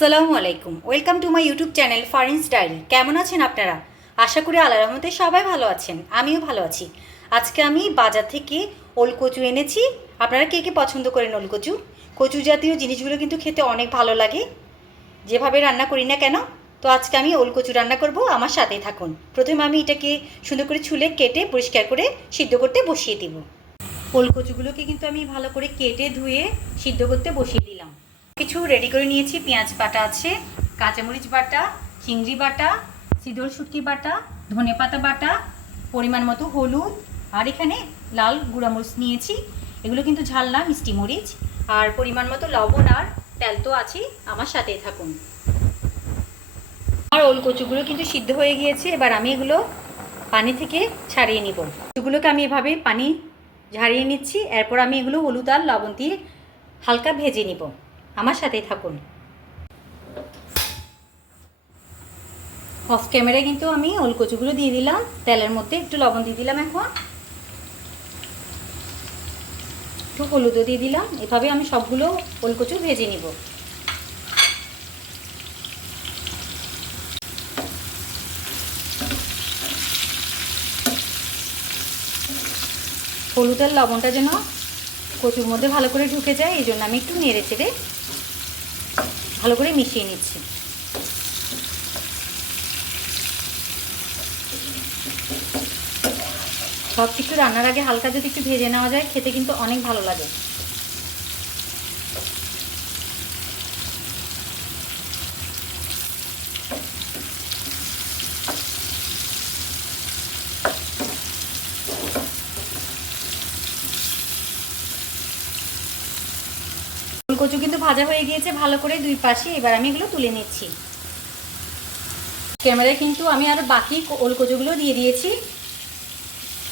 আসসালামু আলাইকুম। Welcome to my YouTube channel Farin's diary কেমন আছেন আপনারা? আশা করি আল্লাহ রহমতে সবাই ভালো আছেন, আমিও ভালো আছি। আজকে আমি বাজার থেকে ওলকচু এনেছি। আপনারা কে কে পছন্দ করেন ওলকচু? কচু কচু জাতীয় জিনিসগুলো কিন্তু খেতে অনেক ভালো লাগে। যেভাবে রান্না করি না কেন? তো আজকে আমি ওলকচু রান্না করব, আমার সাথেই থাকুন। প্রথমে আমি এটাকে সুন্দর করে ছুলে কেটে পরিষ্কার করে সিদ্ধ করতে বসিয়ে দিব। ওলকচুগুলোকে কিন্তু আমি ভালো করে কেটে ধুয়ে সিদ্ধ করতে বসিয়ে দিলাম। কিছু রেডি করে নিয়েছি। পেঁয়াজ বাটা আছে, কাঁচামরিচ বাটা, চিংড়ি বাটা সিদল শুটকি বাটা, ধনে পাতা বাটা, পরিমাণ মতো হলুদ, আর এখানে লাল গুঁড়ামরিচ নিয়েছি। এগুলো কিন্তু ঝাল না, মিষ্টি মরিচ। আর পরিমাণ মতো লবণ আর তেল তো আছেই, আমার সাথে থাকুন। আর ওল কচুগুলো কিন্তু সিদ্ধ হয়ে গিয়েছে, এবার আমি এগুলো পানি থেকে ছাড়িয়ে নিব। কচুগুলোকে আমি এভাবে পানি ঝাড়িয়ে নিচ্ছি, এরপর আমি এগুলো হলুদ আর লবণ দিয়ে হালকা ভেজে নিব। আমার সাথেই থাকুন। অফ ক্যামেরায় কিন্তু আমি ওলকচুগুলো দিয়ে দিলাম, তেলের মধ্যে একটু লবণ দিয়ে দিলাম এখন। একটু হলুদও দিয়ে দিলাম, এভাবে আমি সবগুলো ওলকচু ভেজে নিব। হলুদের লবণটা যেন কচুর মধ্যে ভালো করে ঢুকে যায়, এই জন্য আমি একটু নেড়ে চেড়ে ভালো করে মিশিয়ে নিচ্ছি। সব কিছু রান্নার আগে হালকা যদি একটু ভেজে নেওয়া যায়, খেতে কিন্তু অনেক ভালো লাগে। কচু কিন্তু ভাজা হয়ে গিয়েছে, ভালো করে দুই পাশে। এবার আমি এগুলো তুলে নিচ্ছি। ক্যামেরায় কিন্তু আমি আর বাকি ওল কচুগুলো দিয়ে দিয়েছি।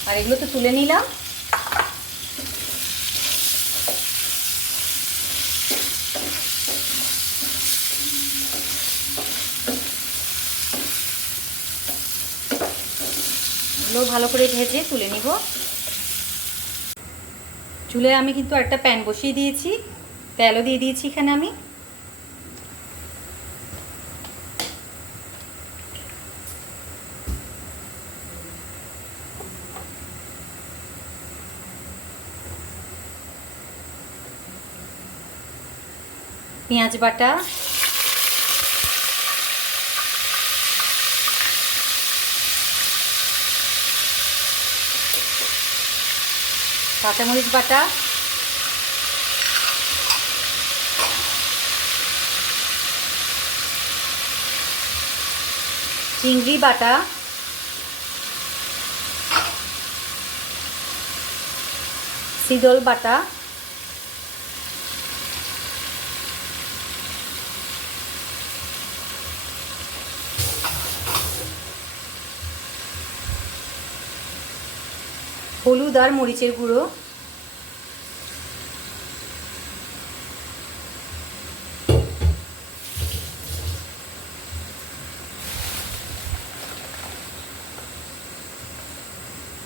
আর এগুলো তো তুলে নিলাম। এগুলো ভালো করে ভেজে তুলে নিব। চুলে আমি কিন্তু একটা প্যান বসিয়ে দিয়েছি। তেলও দিয়ে দিয়েছি এখানে আমি। পেঁয়াজ বাটা। কাঁচামরিচ বাটা। চিংড়ি বাটা। সিদল বাটা। হলুদ আর মরিচের গুঁড়ো।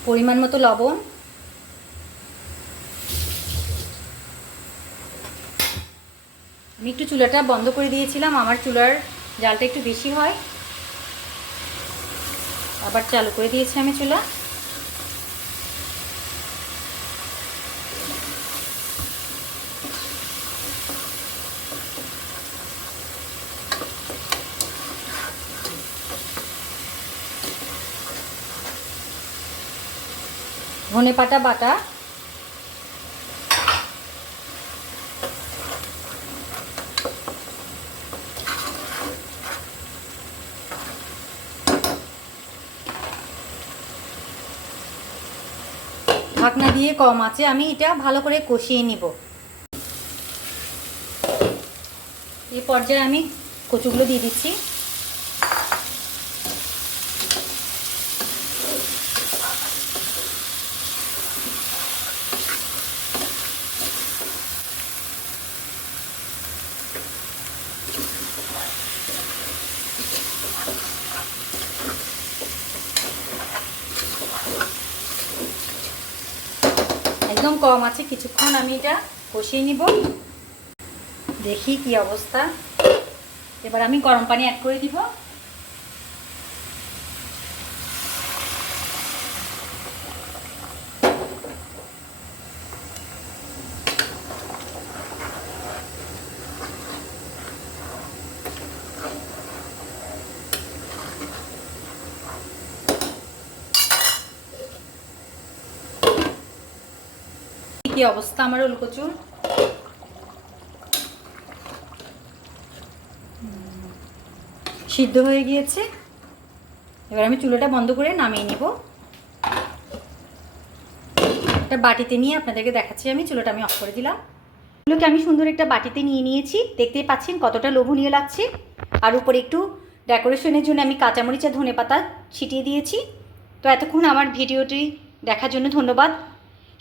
পরিমাণ মতো লবণ। আমি একটু চুলাটা বন্ধ করে দিয়েছিলাম, আমার চুলার জালটা একটু বেশি হয়। আবার চালু করে দিয়েছি আমি চুলা। ধনে পাতা বাটা। ঢাকনা দিয়ে কম আছে, আমি এটা ভালো করে কষিয়ে নিব। এই পর্যায়ে আমি কচুগুলো দিয়ে দিচ্ছি। একদম কম আছে, কিছুক্ষণ আমি এটা কষিয়ে নিব। দেখি কি অবস্থা। এবার আমি গরম পানি অ্যাড করে দিব। কি অবস্থা আমার ওলকচুর সিদ্ধ হয়ে গিয়েছে। এবার আমি চুলোটা বন্ধ করে নামিয়ে নেব। একটা বাটিতে নিয়ে আপনাদেরকে দেখাচ্ছি আমি, চুলোটা আমি অফ করে দিলাম। এগুলোকে আমি সুন্দর একটা বাটিতে নিয়ে নিয়েছি। দেখতেই পাচ্ছেন কতটা লোভনীয় লাগছে। আর উপরে একটু ডেকোরেশনের জন্য আমি কাঁচামরিচ ধনে পাতা ছিটিয়ে দিয়েছি। তো এতক্ষণ আমার ভিডিওটি দেখার জন্য ধন্যবাদ।